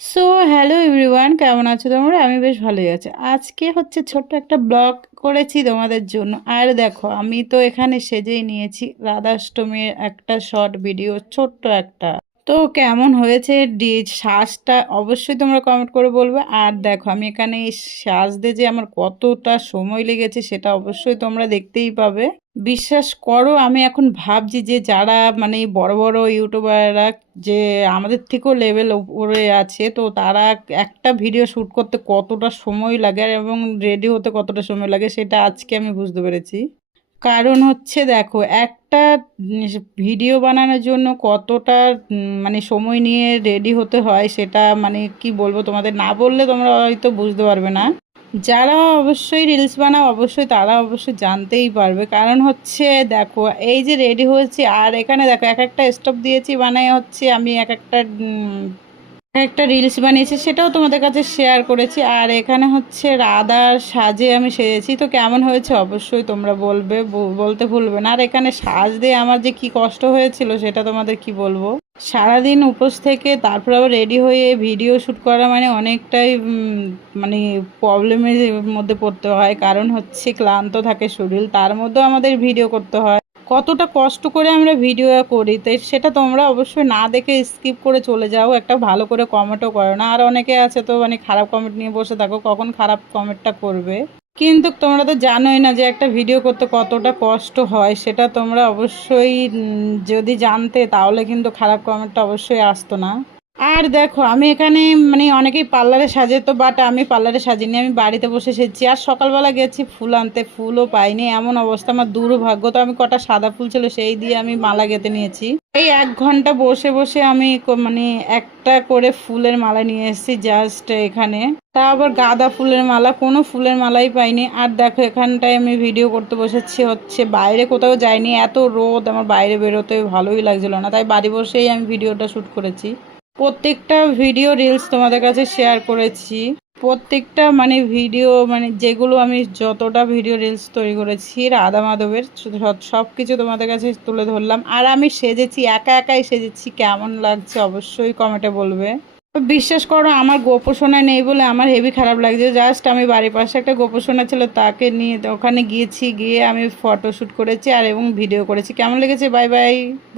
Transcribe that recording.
So hello everyone, কেমন আছো তোমরা? আমি বেশ ভালোই আছি। আজকে হচ্ছে ছোট্ট একটা ব্লগ করেছি তোমাদের জন্য। আর দেখো, আমি তো এখানে সেজেই নিয়েছি রাধাষ্টমীর একটা শর্ট ভিডিও, ছোট্ট একটা। তো কেমন হয়েছে সাজটা অবশ্যই তোমরা কমেন্ট করে বলবে। আর দেখো, আমি এখানে এই সাজতে যে আমার কতটা সময় লেগেছে সেটা অবশ্যই তোমরা দেখতেই পাবে। বিশ্বাস করো, আমি এখন ভাবছি যে যারা মানে বড় বড় ইউটিউবাররা যে আমাদের থেকেও লেভেল উপরে আছে, তো তারা একটা ভিডিও শ্যুট করতে কতটা সময় লাগে এবং রেডি হতে কতটা সময় লাগে সেটা আজকে আমি বুঝতে পেরেছি। কারণ হচ্ছে দেখো, একটা ভিডিও বানানোর জন্য কতটা মানে সময় নিয়ে রেডি হতে হয় সেটা মানে কি বলবো তোমাদের, না বললে তোমরা হয়তো বুঝতে পারবে না। যারা অবশ্যই রিলস বানাও অবশ্যই তারা অবশ্যই জানতেই পারবে। কারণ হচ্ছে দেখো, এই যে রেডি হয়েছি আর এখানে দেখো এক একটা স্টপ দিয়েছি, মানে হচ্ছে আমি এক একটা একটা রিলস বানিয়েছি, সেটাও তোমাদের কাছে শেয়ার করেছি। আর এখানে হচ্ছে রাধার সাজে আমি সেজেছি, তো কেমন হয়েছে অবশ্যই তোমরা বলবে, বলতে ভুলবে না। আর এখানে সাজ দিয়ে আমার যে কি কষ্ট হয়েছিল সেটা তোমাদের কি বলবো। সারাদিন উপোস থেকে তারপর আবার রেডি হয়ে ভিডিও শ্যুট করা মানে অনেকটাই মানে প্রবলেমের মধ্যে পড়তে হয়। কারণ হচ্ছে ক্লান্ত থাকে শরীর, তার মধ্যেও আমাদের ভিডিও করতে হয়। কতটা কষ্ট করে আমরা ভিডিও করি, তাই সেটা তোমরা অবশ্যই না দেখে স্কিপ করে চলে যাও, একটা ভালো করে কমেন্টও করো না। আর অনেকে আছে তো মানে খারাপ কমেন্ট নিয়ে বসে থাকো, কখন খারাপ কমেন্টটা করবে। কিন্তু তোমরা তো জানোই না যে একটা ভিডিও করতে কতটা কষ্ট হয়, সেটা তোমরা অবশ্যই যদি জানতে তাহলে কিন্তু খারাপ কমেন্টটা অবশ্যই আসতো না। আর দেখো, আমি এখানে মানে অনেকেই পার্লারে সাজে, তো বাট আমি পার্লারে সাজিনি, আমি বাড়িতে বসে সেজেছি। আর সকালবেলা গেছি ফুল আনতে, ফুলও পাইনি, এমন অবস্থা। আমার দুর্ভাগ্য। তো আমি কটা সাদা ফুল ছিল সেই দিয়ে আমি মালা গেঁথে নিয়েছি। এই 1 ঘন্টা বসে বসে আমি মানে একটা করে ফুলের মালা নিয়ে এসেছি জাস্ট এখানে। তা আবার গাঁদা ফুলের মালা, কোনো ফুলের মালাই পাইনি। আর দেখো, এখানটায় আমি ভিডিও করতে বসেছি, হচ্ছে বাইরে কোথাও যাইনি, এত রোদ, আমার বাইরে বেরোতে ভালোই লাগছিল না, তাই বাড়ি বসেই আমি ভিডিওটা শ্যুট করেছি। প্রত্যেকটা ভিডিও রিলস তোমাদের কাছে শেয়ার করেছি। প্রত্যেকটা মানে ভিডিও মানে যেগুলো আমি যতটা ভিডিও রিলস তৈরি করেছি রাধা মাধবের, সব কিছু তোমাদের কাছে তুলে ধরলাম। আর আমি সেজেছি, একা একাই সেজেছি, কেমন লাগছে অবশ্যই কমেন্টে বলবে। বিশ্বাস করো, আমার গোপোষণা নেই বলে আমার হেভি খারাপ লাগছে। জাস্ট আমি বাড়ির পাশে একটা গোপোষণা ছিল, তাকে নিয়ে ওখানে গিয়েছি, গিয়ে আমি ফটোশ্যুট করেছি আর এবং ভিডিও করেছি। কেমন লেগেছে? Bye bye.